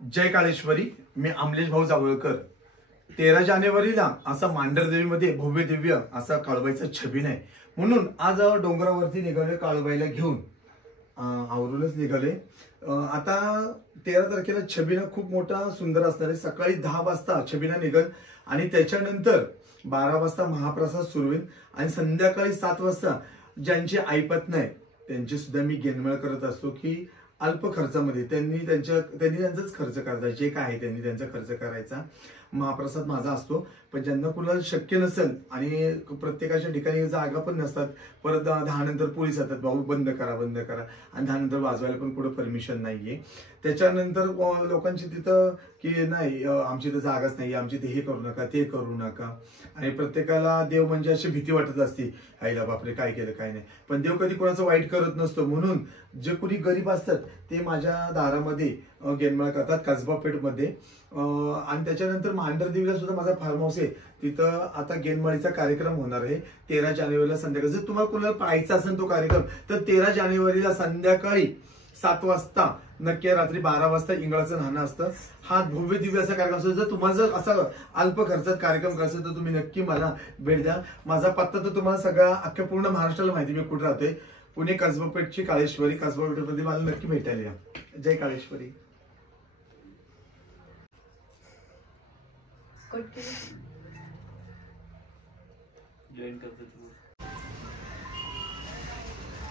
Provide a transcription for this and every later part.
जय काळेश्वरी. मी अमलेश भाऊ जावळकर. 13 जानेवारीला असा मांढरदेवीमध्ये भव्य दिव्य असा काळूबाईचा छबिना आहे, म्हणून आज डोंगरावरती निघाले काळूबाईला घेऊन. आवरूनच निघाले. आता 13 तारखेला छबिना खूप मोठा सुंदर असणार आहे. सकाळी 10 वाजता छबिना निघल आणि त्याच्यानंतर 12 वाजता महाप्रसाद सुरू होईल आणि संध्याकाळी 7 वाजता ज्यांची ऐपत नाही त्यांची सुद्धा मी गेनमेळ करत असतो की अल्प खर्चामध्ये त्यांनी त्यांचाच खर्च करायचा, जे काय आहे त्यांनी त्यांचा खर्च करायचा. महाप्रसाद माझा असतो, पण ज्यांना कुणाला शक्य नसेल आणि प्रत्येकाच्या ठिकाणी जागा पण नसतात, परत 10 नंतर पोलीस येतात, भाऊ बंद करा आणि 10 नंतर वाजवायला पण कुठं परमिशन नाहीये. त्याच्यानंतर लोकांची तिथं की नाही आमची तर जागाच नाही, आमची ते हे करू नका ते करू नका. आणि प्रत्येकाला देव म्हणजे अशी भीती वाटत असते, आईला बापरे काय केलं काय नाही, पण देव कधी कोणाचं वाईट करत नसतो. म्हणून जे कुणी गरीब असतात ते माझ्या दारामध्ये गेनमेळ करतात कसबा पेठमध्ये. आणि त्याच्यानंतर मांढरदेवीला सुद्धा माझा फार्म हाऊस आहे, तिथं आता गेनमेळीचा कार्यक्रम होणार आहे 13 जानेवारीला संध्याकाळी. जर तुम्हाला कुणाला पाहायचा असेल तो कार्यक्रम तर 13 जानेवारीला संध्याकाळी 7 वाजता नक्की, रात्री 12 वाजता इंगळाचं न्हाणं असतं. हा भव्य दिव्य असा कार्यक्रम असतो. जर तुम्हाला जर असा अल्प खर्चात कार्यक्रम करायचा तर तुम्ही नक्की मला भेट द्या. माझा पत्ता तर तुम्हाला सगळा अख्ख्या पूर्ण महाराष्ट्राला माहिती, मी कुठे राहतोय. पुणे कसबापेठची काळेश्वरी, कसबापेठमध्ये मला नक्की भेटायला या. जय काळेश्वरी.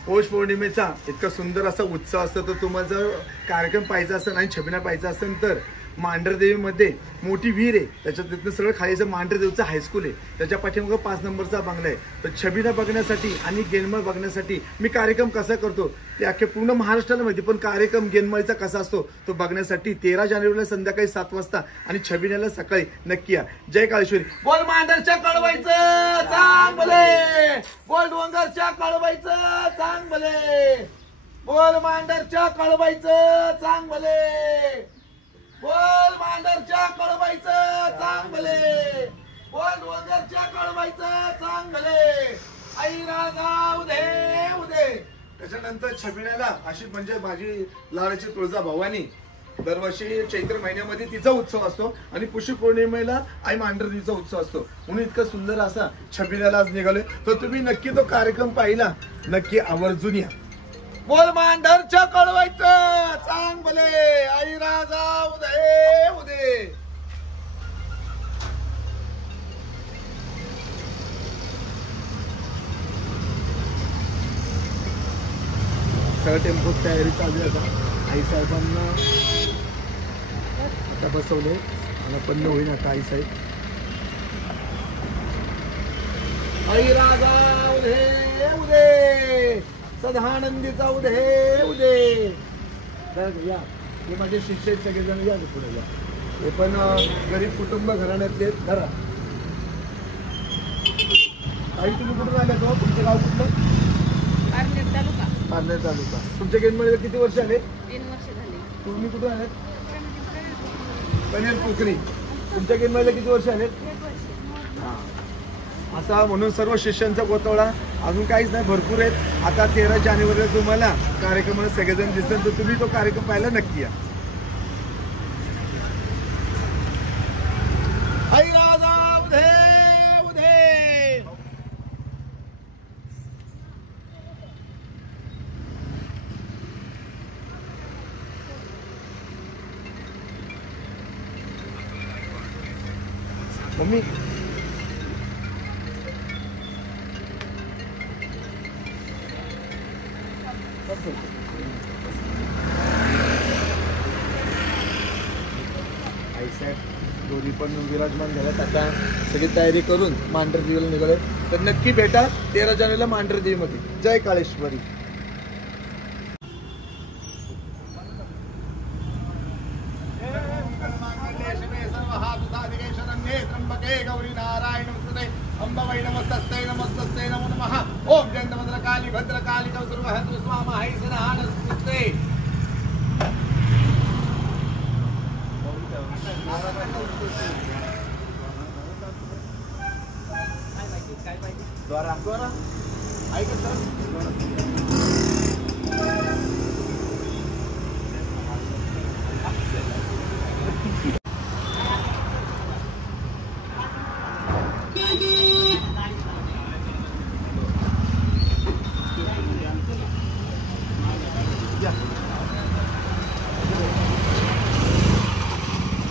पौष पौर्णिमेचा इतका सुंदर असा उत्सव असतो. तर तुम्हाला जर कार्यक्रम पाहायचा असेल आणि छबिना पाहायचा असेल तर मांढरदेवीमध्ये मोठी विहीर आहे, त्याच्यात तिथनं सगळं खालीचं मांढरदेवीचं हायस्कूल आहे, त्याच्या पाठीमागं 5 नंबरचा बंगला आहे. तर छबिना बघण्यासाठी आणि गेनमेळ बघण्यासाठी मी कार्यक्रम कसा करतो ते अख्ख्या पूर्ण महाराष्ट्राला माहिती, पण कार्यक्रम गेनमेळचा कसा असतो तो बघण्यासाठी 13 जानेवारीला संध्याकाळी 7 वाजता आणि छबिन्याला सकाळी नक्की या. जय काळेश्वरी. बोल मांढरच्या कळवायचं चांगले, बोल डोंगरच्या कळवायचं चांगले, बोल मांढरच्या कळवायचं चांगले, बोल मांढरच्या कळवायचं चांगले, बोल डोंगरच्या कळवायचं चांगले. आई राजा उदे उदे. त्याच्यानंतर छबिन्याला अशी म्हणजे माझी लाडाची तुळजा भवानी दरवर्षी चैत्र महिन्यामध्ये तिचा उत्सव असतो आणि पुष्य पौर्णिमेला आई मांढरदेवीचा उत्सव असतो. म्हणून इतका सुंदर असा छबिन्याला आज निघालोय. तर तुम्ही नक्की तो कार्यक्रम पाहिला, नक्की आवर्जून या. बोल मांढरच्या कळवायचं चांगले, आई राजा उदे उदे. सगळं टेम्पो तयारी चालू आहे. आता आई साहेबांना आता बसवले आणि पन्न होईल आता आई साहेब. आई राजा उदे उदे, सदानंदीचा उदे उदे. या हे माझे शिष्य आहेत सगळेजण, या पुढे या. हे पण गरीब कुटुंब घराण्यातले घरा. आई तुम्ही कुठून आल्या तो? तुमचं गाव कुठलं? पारनेर तालुका. तुमच्या गेनमेळीला किती वर्ष आले? 3 वर्ष झाले. तुम्ही कुठून आलेत? पनेर पोखरी. तुमच्या गेनमेळीला किती वर्ष आलेत? 1 वर्ष. हा असा म्हणून सर्व शिष्यांचा गोतवळा अजून काहीच नाही, भरपूर आहेत. आता 13 जानेवारीला तुम्हाला कार्यक्रमाला सगळेजण दिसतील, तर तुम्ही तो कार्यक्रम पाहायला नक्की या. आई राजा उदे उदे. मम्मी आई साहेब दोन्ही पण विराजमान झाल्यात. आता सगळी तयारी करून मांढरदेवीला निघाले, तर नक्की भेटा 13 जानेवारीला मांढरदेवीमध्ये. जय काळेश्वरी. गौरी नारायण अंबाबाई नमस्तस्ते नमस्तस्ते नमो नमः. ओम जयंत भद्रकाली भद्रकाली सर्व स्वामहाय सदानस्ते. द्वारा द्वारा ऐक सर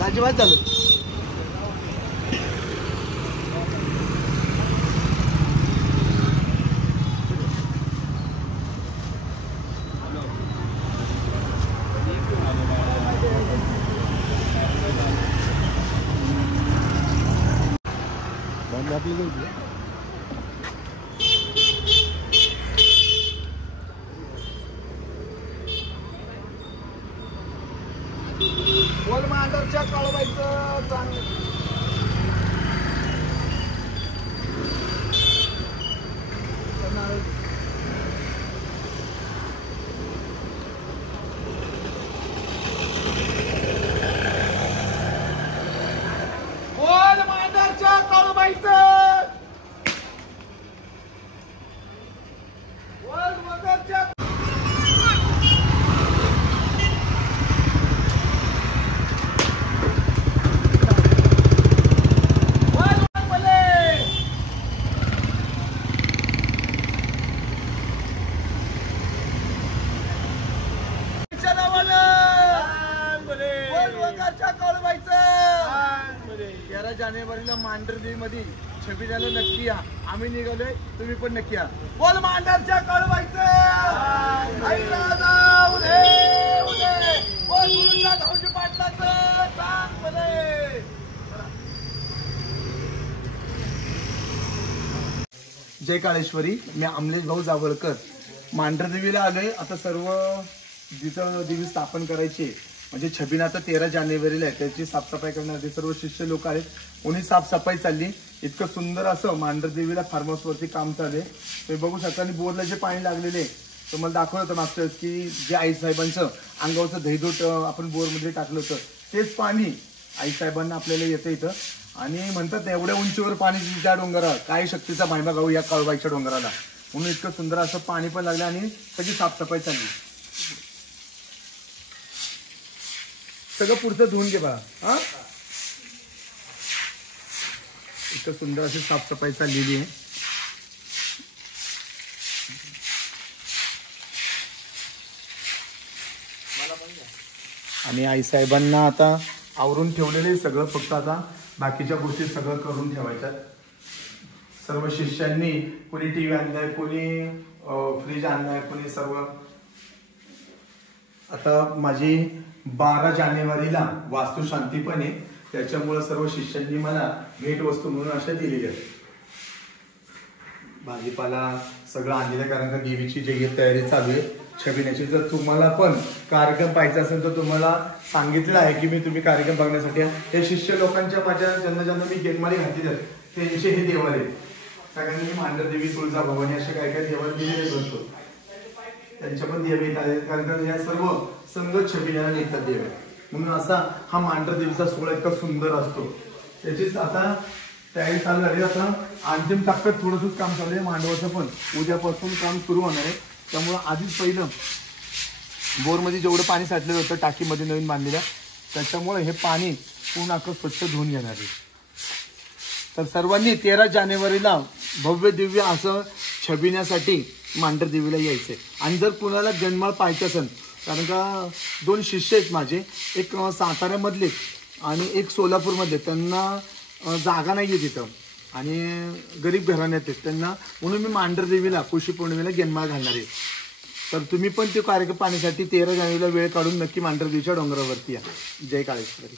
अजिबात झालं. बोल मांडरच्या काळबाईचं चांगलं बोल मांडरच्या काळबाईचं बोल वगरच्या जानेवारीला मांढरदेवीमध्ये छबिनाला नक्की या. आम्ही निघालोय, तुम्ही पण नक्की या. बोल मांढरच्या काळबाईचं पाटलाचं सांग भले. जय काळेश्वरी. मी अमलेश भाऊ जावळकर मांढरदेवीला आलोय. आता सर्व जिथं देवी स्थापन करायची म्हणजे छबिना आता 13 जानेवारीला आहे, त्याची साफसफाई करण्यासाठी सर्व शिष्य लोक आहेत. कोणी साफसफाई चालली. इतकं सुंदर असं मांढरदेवीला फार्म हाऊस वरती काम चालू आहे. ते बघू शकता. आणि बोरला जे पाणी लागलेले तर मला दाखवलं होतं मागच्या वेळेस की जे आईसाहेबांचं अंगावरचं दहीदूट आपण बोरमध्ये टाकलं होतं तेच पाणी आईसाहेबांना आपल्याला येतं इथं. आणि म्हणतात एवढ्या उंचीवर पाणी त्या डोंगराला काय शक्तीचा महिमा गाऊ या काळबाईच्या डोंगराला, म्हणून इतकं सुंदर असं पाणी पण लागलं आणि त्याची साफसफाई चालली. सगळं पुढचं धुवून घे बघा. हा इतकं सुंदर अशी साफसफाई चाललेली आहे. आणि आईसाहेबांना आता आवरून ठेवलेले सगळं, फक्त आता बाकीच्या गोष्टी सगळं करून ठेवायच्यात. सर्व शिष्यांनी कोणी टीव्ही आणलाय, कोणी फ्रीज आणलाय, कोणी सर्व. आता माझी 12 जानेवारीला वास्तुशांती पण आहे, त्याच्यामुळे सर्व शिष्यांनी मला भेटवस्तू म्हणून अशा दिलेल्या आहेत. भाजीपाला सगळं आणलेलं, कारण का देवीची जे तयारी चालू आहे छबिन्याची. जर तुम्हाला पण कार्यक्रम पाहायचा असेल तर तुम्हाला सांगितलं आहे की मी तुम्ही कार्यक्रम बघण्यासाठी हे शिष्य लोकांच्या माझ्या ज्यांना मी गेटमारी घातली आहेत त्यांचे हे देवाल आहेत. कारण मी मांढरदेवी, तुळजाभवानी असे काही काही देवाल दिलेले बसतो, त्यांच्या पण देव येत आहेत. कारण का या सर्व संघ छबिन्याला निघतात देव, म्हणून असा हा मांढरदेवीचा सोहळा इतका सुंदर असतो. त्याचीच आता तयारी चालू झाली. आता अंतिम टप्प्यात थोडंसंच काम चालू आहे. मांडवाचं पण उद्यापासून काम सुरू होणार आहे. त्यामुळं आधीच पहिलं बोरमध्ये जेवढं पाणी साठलेलं होतं टाकीमध्ये नवीन बांधलेल्या, त्याच्यामुळे हे पाणी पूर्ण अख्खं स्वच्छ धुवून घेणार आहे. तर सर्वांनी 13 जानेवारीला भव्य दिव्य असं छबिन्यासाठी मांढरदेवीला यायचंय. आणि जर कुणाला जन्माळ पाहायचं असेल, कारण का 2 शिष्य आहेत माझे, एक साताऱ्यामधले आणि एक सोलापूरमधले, त्यांना जागा नाही आहे तिथं आणि गरीब घराण्यात आहेत त्यांना, म्हणून मी मांढरदेवीला पुष्य पौर्णिमेला जन्माळ घालणार आहे. तर तुम्ही पण ते कार्यक्रम पाहण्यासाठी 13 जानेवारीला वेळ काढून नक्की मांढरदेवीच्या डोंगरावरती या. जय काळेश्वरी.